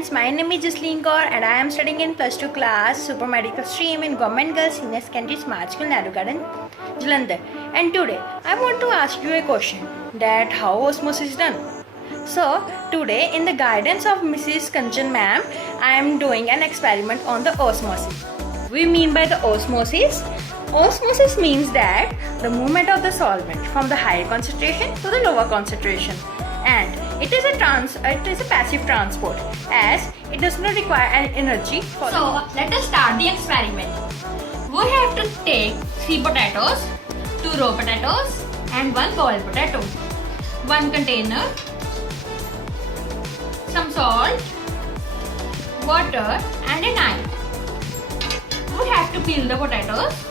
friends, my name is Jasleen Kaur and I am studying in plus 2 class Super Medical Stream in Government Girls Senior Secondary Smart School Nehru Garden, Jalandhar. And today I want to ask you a question that how osmosis is done. So today in the guidance of Mrs. Kanchan ma'am, I am doing an experiment on the osmosis. We mean by the osmosis? Osmosis means that the movement of the solvent from the higher concentration to the lower concentration, and it is a passive transport as it does not require any energy. So let us start the experiment. We have to take 3 potatoes, 2 raw potatoes and 1 boiled potato, 1 container, some salt, water and a knife. We have to peel the potatoes.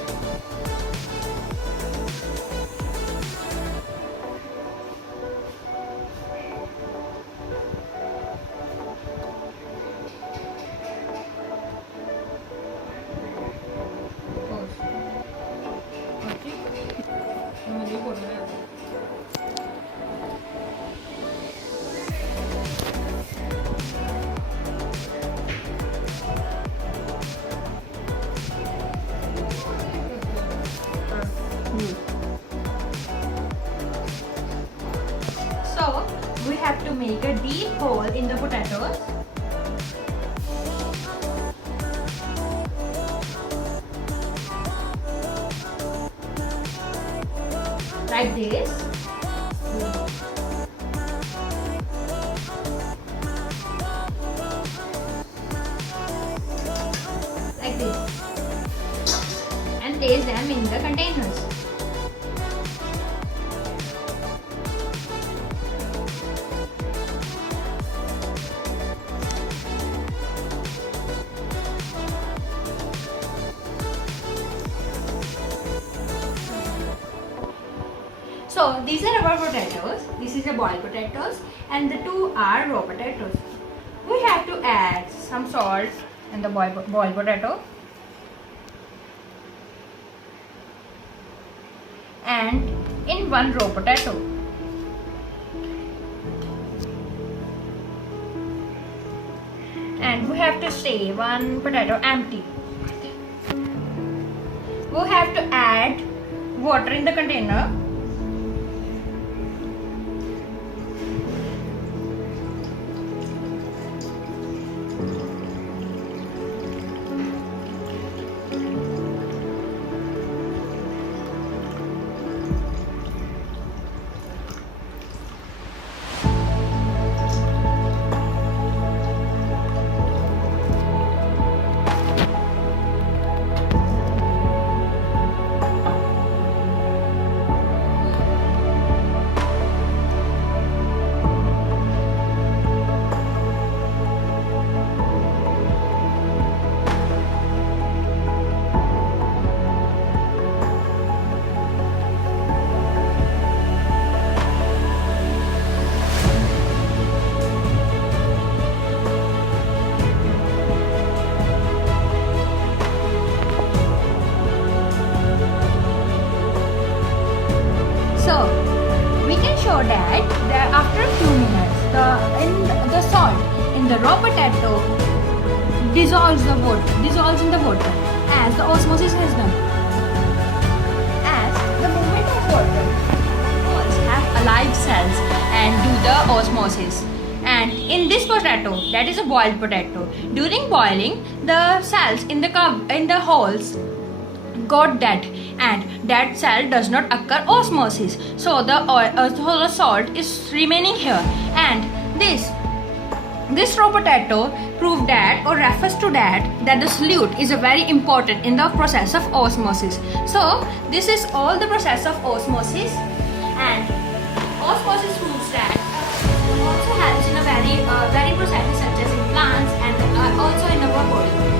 So we have to make a deep hole in the potatoes. Like this. Like this. And place them in the containers. So these are our potatoes. This is a boiled potatoes and the 2 are raw potatoes. We have to add some salt in the boiled potato and in 1 raw potato. And we have to stay 1 potato empty. We have to add water in the container. So we can show that after a few minutes, the salt in the raw potato dissolves in the water as the osmosis has done. As the movement of water have alive cells and do the osmosis. And in this potato, that is a boiled potato, during boiling, the cells in the holes got dead and that cell does not occur osmosis, so the salt is remaining here, and this raw potato proved that or refers to that the solute is a very important in the process of osmosis. So this is all the process of osmosis, and osmosis proves that also helps in a very processes such as in plants and also in our body.